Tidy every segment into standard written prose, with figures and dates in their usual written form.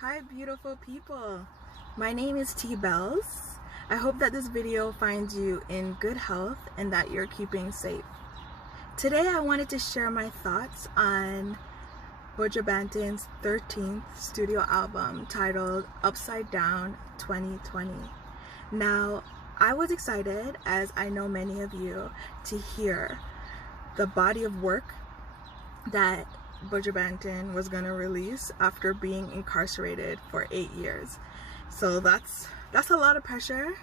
Hi beautiful people, my name is T Bells. I hope that this video finds you in good health and that you're keeping safe. Today I wanted to share my thoughts on Buju Banton's 13th studio album titled Upside Down 2020. Now, I was excited, as I know many of you, to hear the body of work that Buju Banton was gonna release after being incarcerated for 8 years. So that's a lot of pressure.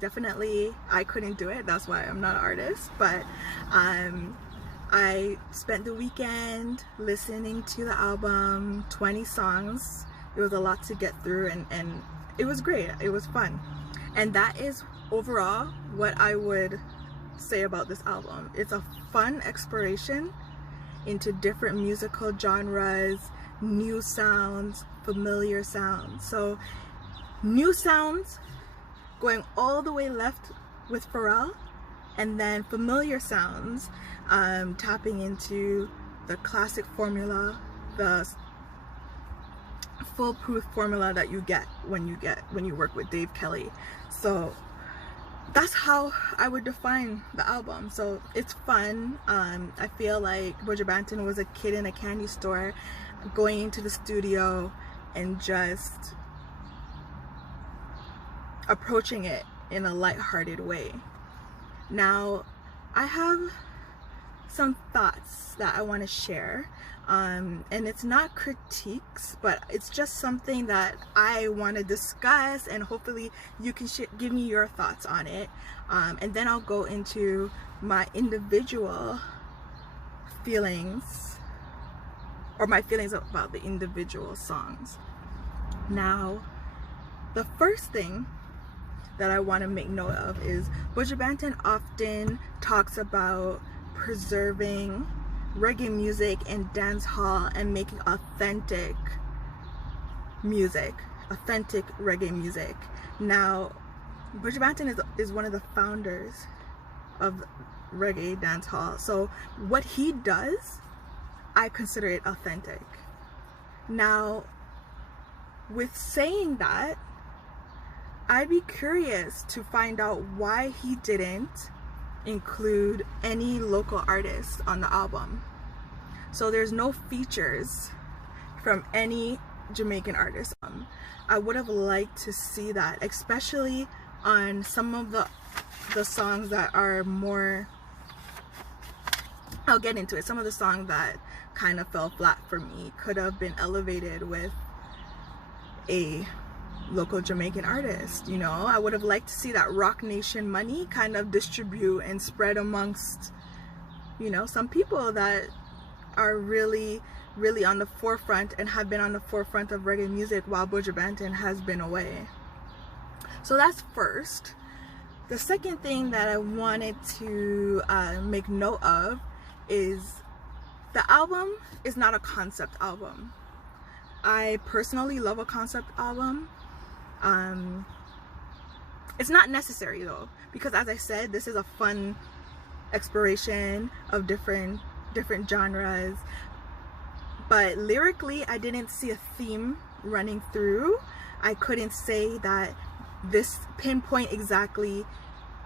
Definitely I couldn't do it, that's why I'm not an artist, but I spent the weekend listening to the album, 20 songs. It was a lot to get through, and it was great, it was fun. And that is overall what I would say about this album. It's a fun exploration into different musical genres, new sounds, familiar sounds. So new sounds going all the way left with Pharrell, and then familiar sounds tapping into the classic formula, the foolproof formula that you get when you work with Dave Kelly. So that's how I would define the album. So it's fun. I feel like Buju Banton was a kid in a candy store going into the studio and just approaching it in a lighthearted way. Now, I have some thoughts that I want to share, and it's not critiques, but it's just something that I want to discuss, and hopefully you can give me your thoughts on it, and then I'll go into my individual feelings, or my feelings about the individual songs. Now, the first thing that I want to make note of is Buju Banton often talks about preserving reggae music and dance hall and making authentic music, authentic reggae music. Now, Buju Banton is one of the founders of reggae dance hall, so what he does, I consider it authentic. Now, with saying that, I'd be curious to find out why he didn't include any local artists on the album. So there's no features from any Jamaican artists. I would have liked to see that, especially on some of the songs that are more, I'll get into it, some of the songs that kind of fell flat for me could have been elevated with a local Jamaican artist. You know, I would have liked to see that Rock Nation money kind of distribute and spread amongst, you know, some people that are really on the forefront and have been on the forefront of reggae music while Buju Banton has been away. So that's first. The second thing that I wanted to make note of is the album is not a concept album. I personally love a concept album. It's not necessary though, because as I said, this is a fun exploration of different genres, but lyrically I didn't see a theme running through. I couldn't say that this pinpoint exactly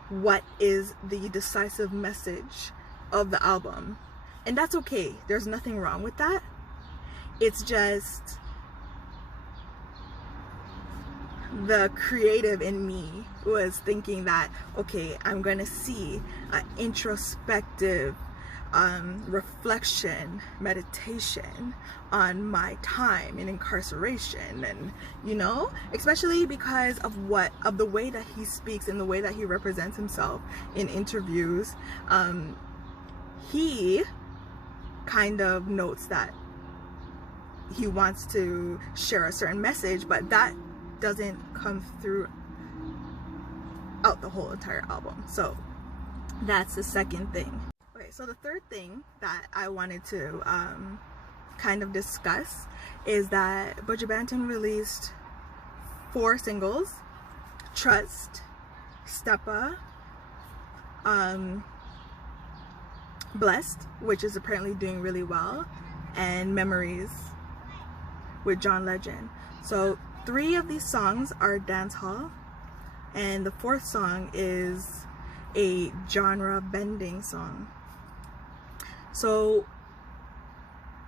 what is the decisive message of the album, and that's okay. There's nothing wrong with that. It's just the creative in me was thinking that, okay, I'm gonna see an introspective reflection, meditation on my time in incarceration, and you know, especially because of the way that he speaks and the way that he represents himself in interviews. He kind of notes that he wants to share a certain message, but that doesn't come through out the whole entire album. So that's the second thing. Okay, so the third thing that I wanted to kind of discuss is that Buju Banton released 4 singles: Trust, Steppa, Blessed, which is apparently doing really well, and Memories. with John Legend. So 3 of these songs are dancehall, and the 4th song is a genre bending song. So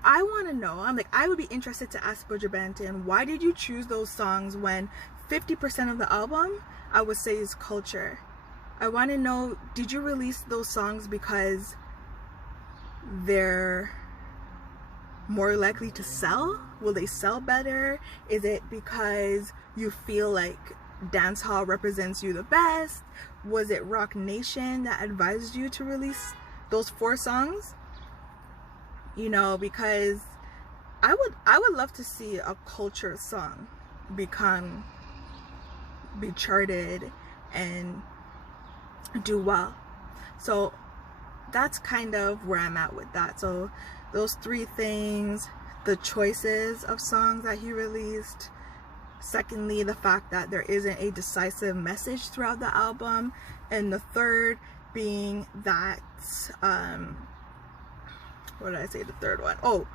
I want to know, I would be interested to ask Buju Banton, why did you choose those songs when 50% of the album I would say is culture? I want to know, did you release those songs because they're more likely to sell? Will they sell better? Is it because you feel like dancehall represents you the best? Was it Rock Nation that advised you to release those 4 songs? You know, because I would love to see a culture song be charted and do well. So that's kind of where I'm at with that. So those 3 things, the choices of songs that he released, secondly, the fact that there isn't a decisive message throughout the album, and the third being that what did I say, the third one? Oh,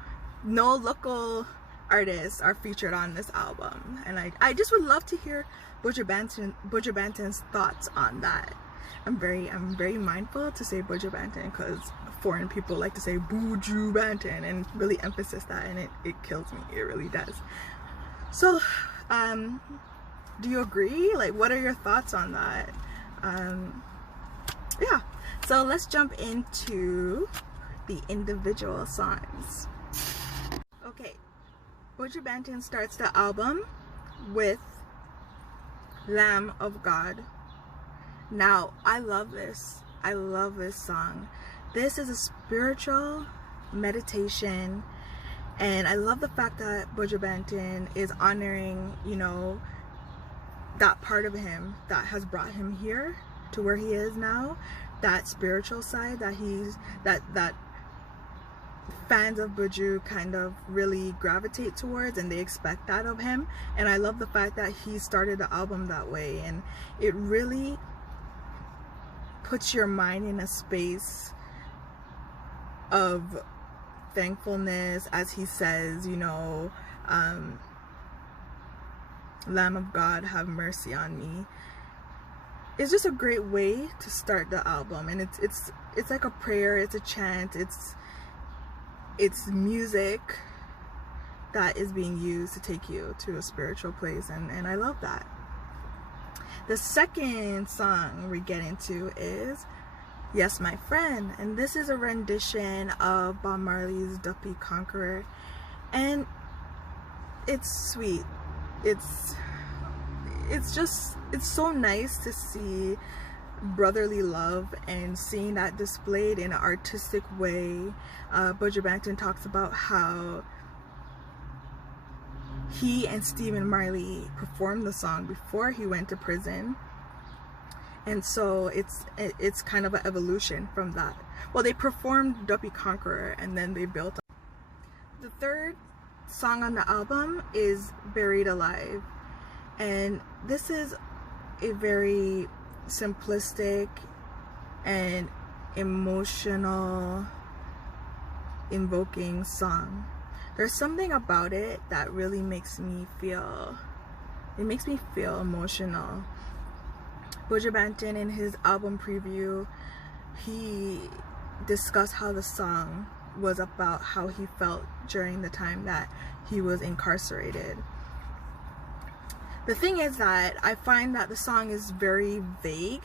no local artists are featured on this album. And I just would love to hear Buju Banton's thoughts on that. I'm very mindful to say Buju Banton because foreign people like to say Buju Banton and really emphasize that, and it kills me. It really does. So do you agree? Like, what are your thoughts on that? Yeah, so let's jump into the individual songs. Okay, Buju Banton starts the album with Lamb of God. Now, I love this song. This is a spiritual meditation, and I love the fact that Buju Banton is honoring, you know, that part of him that has brought him here to where he is now, that spiritual side that fans of Buju kind of really gravitate towards, and they expect that of him. And I love the fact that he started the album that way, and it really puts your mind in a space of thankfulness, as he says, you know, Lamb of God, have mercy on me. It's just a great way to start the album, and it's like a prayer, it's a chant, it's music that is being used to take you to a spiritual place, and I love that. The second song we get into is Yes My Friend, and this is a rendition of Bob Marley's Duppy Conqueror, and it's sweet. It's so nice to see brotherly love and seeing that displayed in an artistic way. Buju Banton talks about how he and Stephen Marley performed the song before he went to prison, and so it's kind of an evolution from that. Well, they performed Duppy Conqueror and then they built up. The third song on the album is Buried Alive, and this is a very simplistic and emotional, invoking song. There's something about it that really makes me feel emotional. Buju Banton, in his album preview, he discussed how the song was about how he felt during the time that he was incarcerated. The thing is that I find that the song is very vague.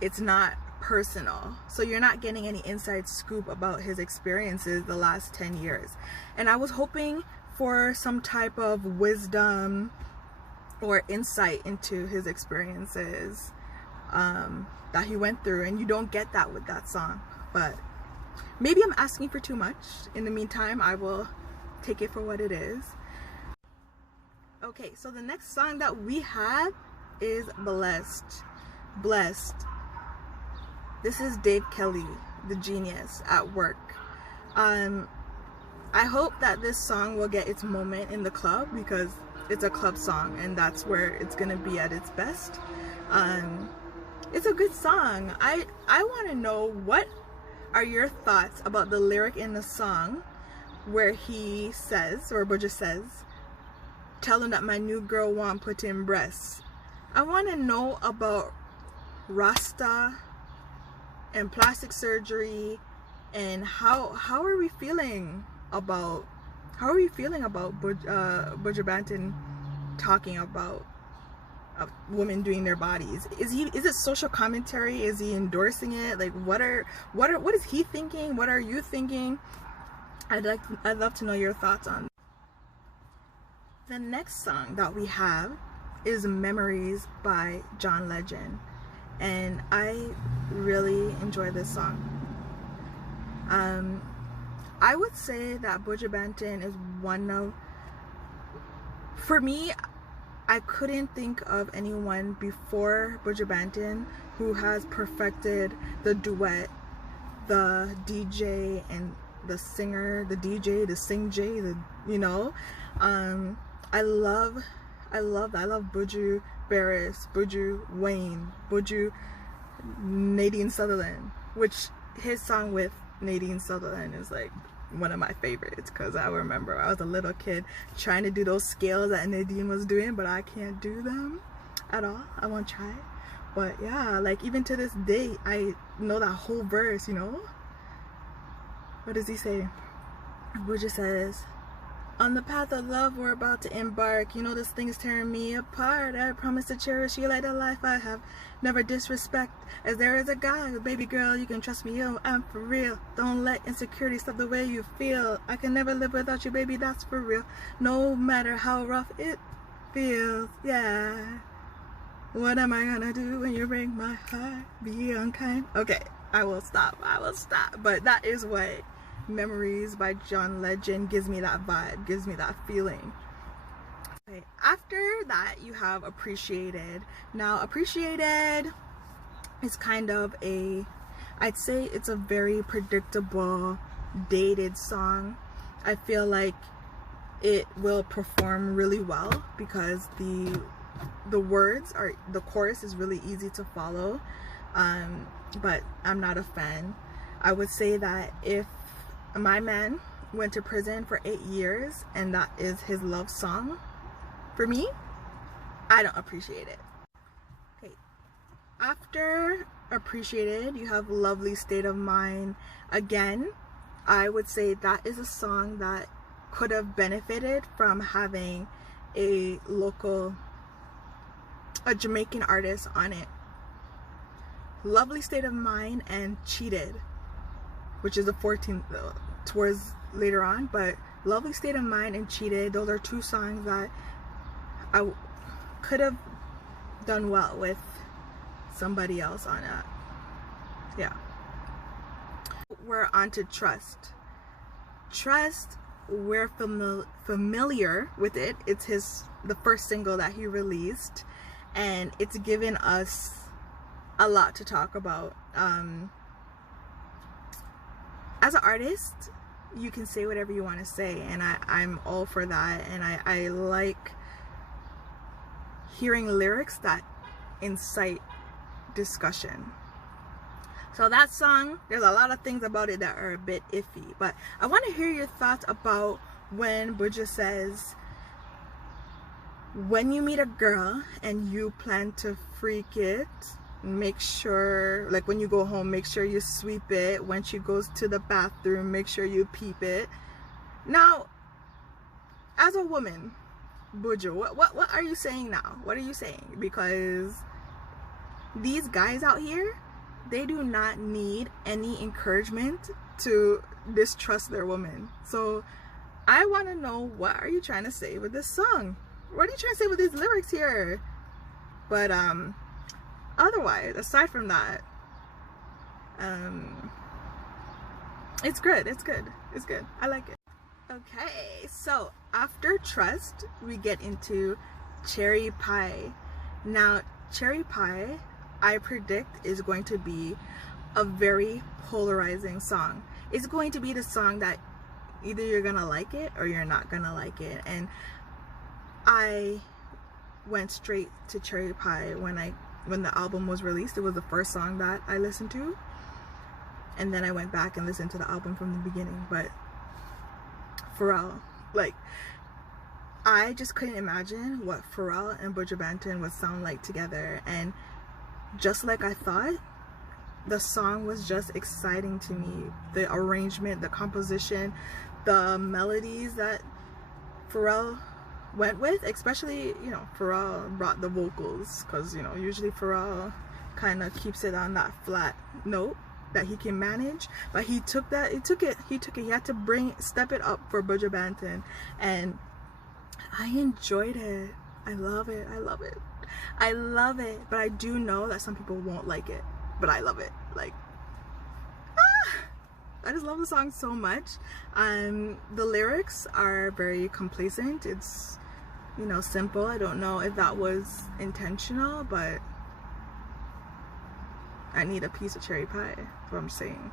It's not personal, so you're not getting any inside scoop about his experiences the last 10 years. And I was hoping for some type of wisdom or insight into his experiences that he went through, and you don't get that with that song. But maybe I'm asking for too much. In the meantime, I will take it for what it is. Okay, so the next song that we have is Blessed. This is Dave Kelly, the genius, at work. I hope that this song will get its moment in the club, because it's a club song and that's where it's gonna be at its best. It's a good song. I want to know, what are your thoughts about the lyric in the song where he says, or Buju says, Tell them that my new girl want put in breasts. I want to know about Rasta and plastic surgery, and how are we feeling about Buju Banton talking about women doing their bodies? Is it social commentary? Is he endorsing it? Like, what is he thinking? What are you thinking? I'd love to know your thoughts on. The next song that we have is Memories by John Legend, and I really enjoy this song. I would say that Buju Banton is one of, for me, I couldn't think of anyone before Buju Banton who has perfected the duet, the DJ and the singer, the DJ, the sing J, you know. I love Buju Barris, Buju Wayne, Buju Nadine Sutherland, which his song with Nadine Sutherland is like one of my favorites, because I remember I was a little kid trying to do those scales that Nadine was doing, but I can't do them at all. I won't try, but yeah, like even to this day I know that whole verse, you know. What does he say? Buju says, on the path of love we're about to embark, you know this thing's tearing me apart. I promise to cherish you like the life I have, never disrespect as there is a God. Baby girl, you can trust me, yo, I'm for real. Don't let insecurity stop the way you feel. I can never live without you, baby, that's for real. No matter how rough it feels, yeah. What am I gonna do when you break my heart? Be unkind. Okay, I will stop. But that is what Memories by John Legend gives me, that vibe, gives me that feeling. Okay, after that you have Appreciated. Now Appreciated is kind of I'd say it's a very predictable, dated song. I feel like it will perform really well because the words are, the chorus is really easy to follow, but I'm not a fan. I would say that if my man went to prison for 8 years and that is his love song, for me, I don't appreciate it. Okay, after Appreciated you have Lovely State of Mind. Again, I would say that is a song that could have benefited from having a Jamaican artist on it. Lovely State of Mind and Cheated, which is the 14th towards later on, but Lovely State of Mind and Cheated, those are two songs that I could have done well with somebody else on it. Yeah. We're on to Trust. Trust, we're familiar with it. It's the first single that he released, and it's given us a lot to talk about. As an artist, you can say whatever you want to say, and I'm all for that, and I like hearing lyrics that incite discussion. So that song, there's a lot of things about it that are a bit iffy, but I want to hear your thoughts about when Buju says, when you meet a girl and you plan to freak it, make sure, like when you go home, make sure you sweep it. When she goes to the bathroom, make sure you peep it. Now, as a woman, Buju, what are you saying now? What are you saying? Because these guys out here, they do not need any encouragement to distrust their woman. So I want to know, what are you trying to say with this song? What are you trying to say with these lyrics here? But otherwise, aside from that, it's good. I like it. Okay, so after Trust, we get into Cherry Pie. Now, Cherry Pie, I predict, is going to be a very polarizing song. It's going to be the song that either you're gonna like it or you're not gonna like it. And I went straight to Cherry Pie when the album was released. It was the first song that I listened to, and then I went back and listened to the album from the beginning. But for real, like, I just couldn't imagine what Pharrell and Buju Banton would sound like together, and just like I thought, the song was just exciting to me. The arrangement, the composition, the melodies that Pharrell went with, especially, you know, Pharrell brought the vocals, because, you know, usually Pharrell kind of keeps it on that flat note that he can manage, but he took that, he had to step it up for Buju Banton, and I enjoyed it. I love it. But I do know that some people won't like it, but I love it. Like, I just love the song so much. The lyrics are very complacent. It's, you know, simple. I don't know if that was intentional, but I need a piece of cherry pie, that's what I'm saying.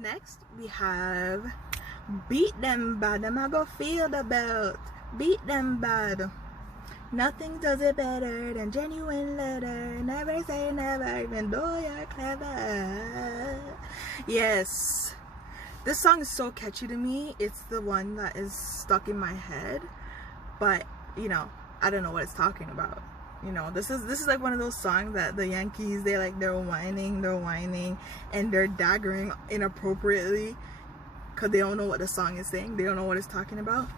Next, we have Beat Them Bad. Them I go feel the belt. Beat them bad. Nothing does it better than genuine letter. Never say never, even though you're clever. Yes. This song is so catchy to me. It's the one that is stuck in my head. But, you know, I don't know what it's talking about. You know, this is like one of those songs that the Yankees, they're whining, and they're daggering inappropriately because they don't know what the song is saying. They don't know what it's talking about.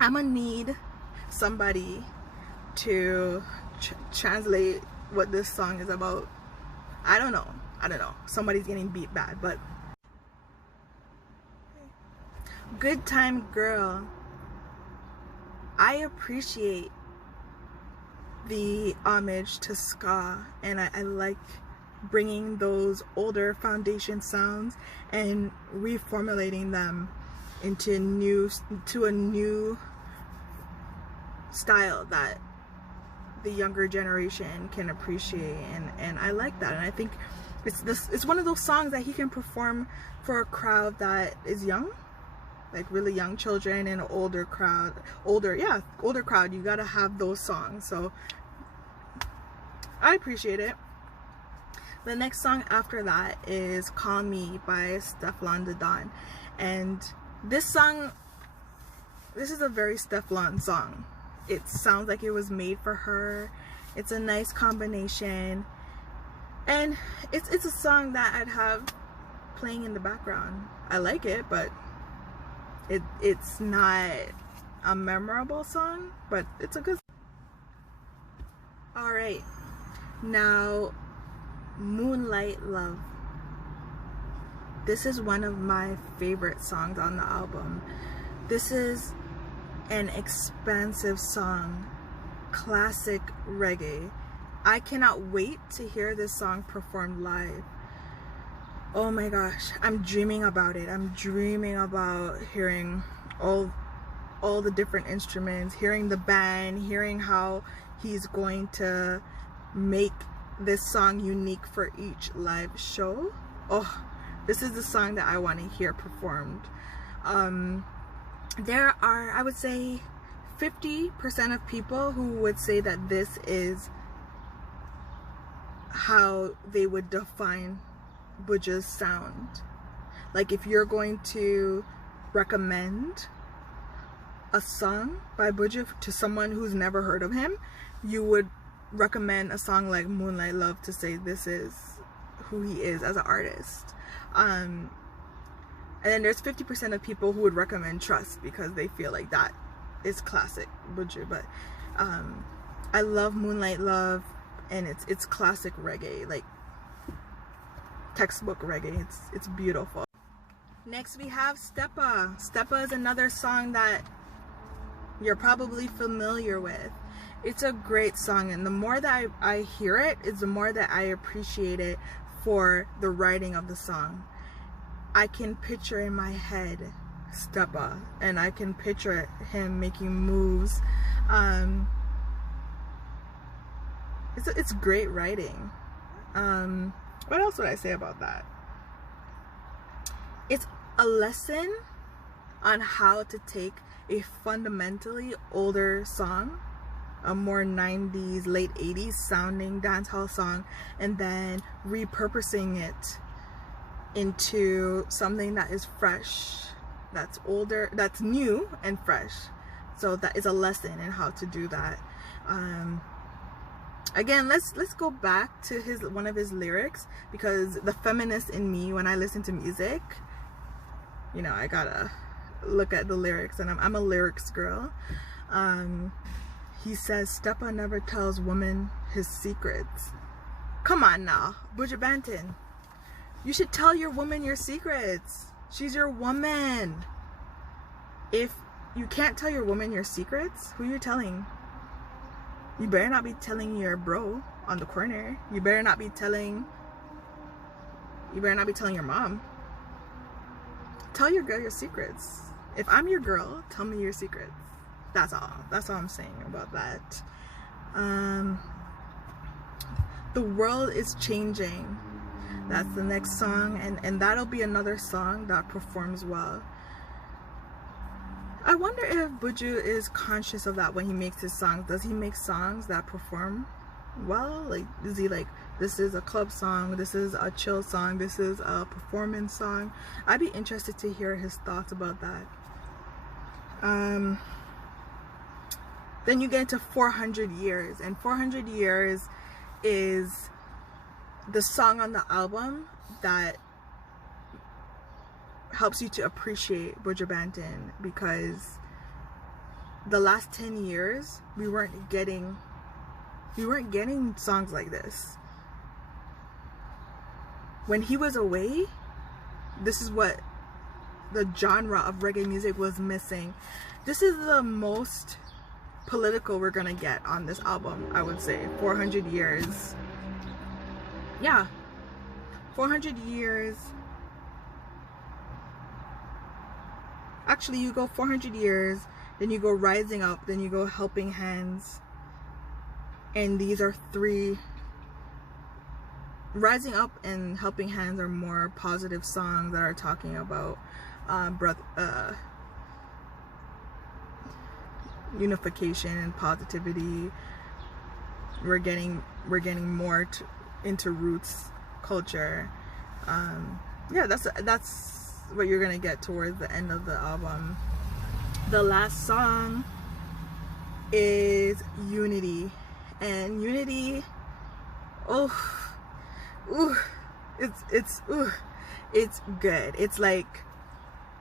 I'm gonna need somebody to translate what this song is about. I don't know. Somebody's getting beat bad, but Good Time Girl. I appreciate the homage to ska, and I like bringing those older foundation sounds and reformulating them into a new style that the younger generation can appreciate, and I like that. And I think it's one of those songs that he can perform for a crowd that is young, like really young children, and an older crowd. Older crowd. You gotta have those songs, so I appreciate it. The next song after that is Call Me by Stefflon Don, and this is a very Stefflon song. It sounds like it was made for her. It's a nice combination, and it's a song that I'd have playing in the background. I like it, but it's not a memorable song, but it's a good song. Alright, now Moonlight Love. This is one of my favorite songs on the album. This is an expansive song, classic reggae. I cannot wait to hear this song performed live. Oh my gosh, I'm dreaming about it. I'm dreaming about hearing all the different instruments, hearing the band, hearing how he's going to make this song unique for each live show. Oh, this is the song that I want to hear performed. There are, I would say, 50% of people who would say that this is how they would define Buju's sound. Like, if you're going to recommend a song by Buju to someone who's never heard of him, you would recommend a song like Moonlight Love to say this is who he is as an artist. And then there's 50% of people who would recommend Trust because they feel like that is classic Buju. But I love Moonlight Love, and it's classic reggae, like textbook reggae. It's beautiful. Next we have Steppa. Steppa is another song that you're probably familiar with. It's a great song, and the more that I hear it, is the more that I appreciate it for the writing of the song. I can picture in my head Steppa, and I can picture him making moves. It's great writing. What else would I say about that? It's a lesson on how to take a fundamentally older song, a more 90s, late 80s sounding dancehall song, and then repurposing it into something that is fresh that's older, that's new and fresh. So that is a lesson in how to do that. Again, let's go back to one of his lyrics, because the feminist in me, when I listen to music, you know, I gotta look at the lyrics, and I'm a lyrics girl. He says, Steppa never tells women his secrets. Come on now, Buju Banton. You should tell your woman your secrets. She's your woman. If you can't tell your woman your secrets, who you telling? You better not be telling your bro on the corner. You better not be telling your mom. Tell your girl your secrets. If I'm your girl, tell me your secrets. That's all I'm saying about that. The world is changing. That's the next song, and that'll be another song that performs well. I wonder if Buju is conscious of that when he makes his songs. Does he make songs that perform well? Like, is he like, this is a club song, this is a chill song, this is a performance song? I'd be interested to hear his thoughts about that. Then you get into 400 Years, and 400 Years is the song on the album that helps you to appreciate Buju Banton, because the last 10 years we weren't getting songs like this. When he was away, this is what the genre of reggae music was missing. This is the most political we're gonna get on this album, I would say. 400 Years. Yeah, 400 Years. Actually, you go 400 Years, then you go Rising Up, then you go Helping Hands, and these are three. Rising Up and Helping Hands are more positive songs that are talking about unification and positivity. We're getting more into roots culture. Yeah, that's what you're gonna get towards the end of the album. The last song is Unity, and Unity, it's good. It's like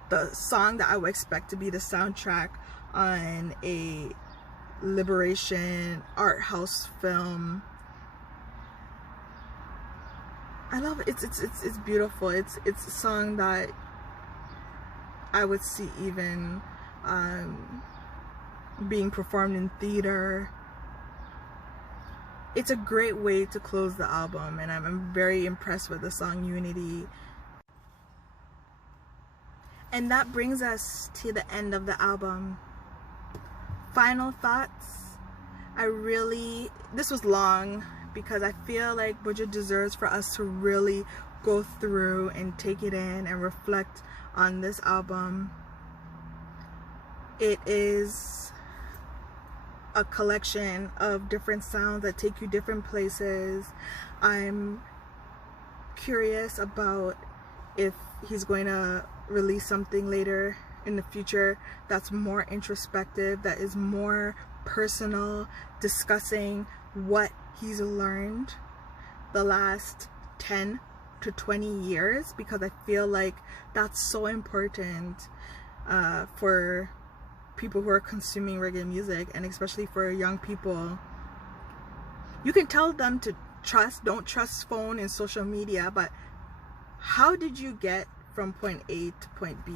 the song that I would expect to be the soundtrack on a liberation art house film. I love it. It's beautiful. It's a song that I would see even being performed in theater. It's a great way to close the album, and I'm very impressed with the song Unity. And that brings us to the end of the album. Final thoughts. This was long, because I feel like Buju deserves for us to really go through and take it in and reflect on this album. It is a collection of different sounds that take you different places. I'm curious about if he's going to release something later in the future that's more introspective, that is more personal, discussing what he's learned the last 10 to 20 years, because I feel like that's so important for people who are consuming reggae music, and especially for young people. You can tell them to don't trust phone and social media, but how did you get from point A to point B?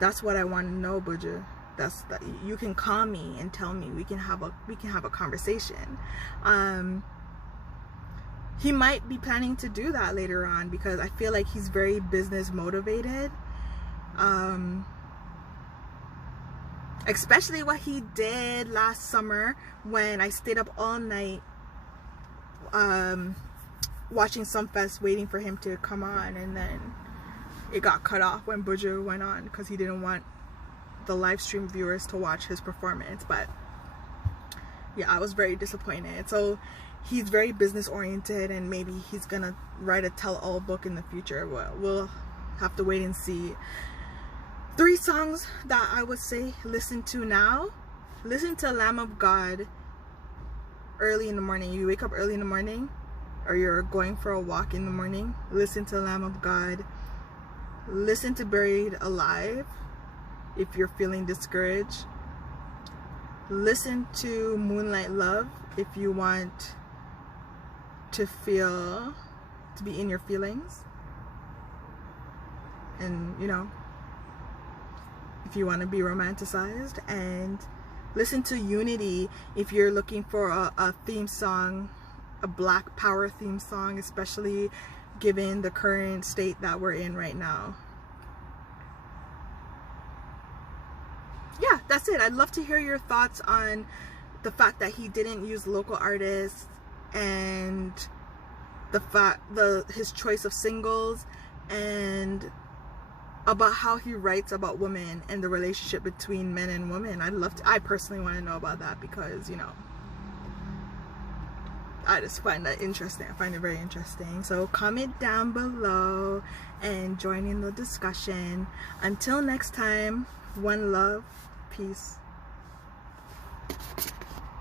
That's what I want to know, Buju. You can call me and tell me. We can have a conversation. He might be planning to do that later on, because I feel like he's very business motivated. Especially what he did last summer, when I stayed up all night watching Sumfest, waiting for him to come on, and then it got cut off when Buju went on, because he didn't want the live stream viewers to watch his performance. But yeah, I was very disappointed. So he's very business oriented, and maybe he's gonna write a tell-all book in the future. We'll have to wait and see. 3 songs that I would say listen to now. Listen to Lamb of God early in the morning. You wake up early in the morning, or you're going for a walk in the morning, listen to Lamb of God. Listen to Buried Alive if you're feeling discouraged. Listen to Moonlight Love if you want to be in your feelings, and you know, if you want to be romanticized. And listen to Unity if you're looking for a theme song, a Black Power theme song, especially given the current state that we're in right now. Yeah, that's it. I'd love to hear your thoughts on the fact that he didn't use local artists, and his choice of singles, and about how he writes about women and the relationship between men and women. I personally want to know about that, because, you know, I just find that interesting. I find it very interesting. So comment down below and join in the discussion. Until next time, one love, peace.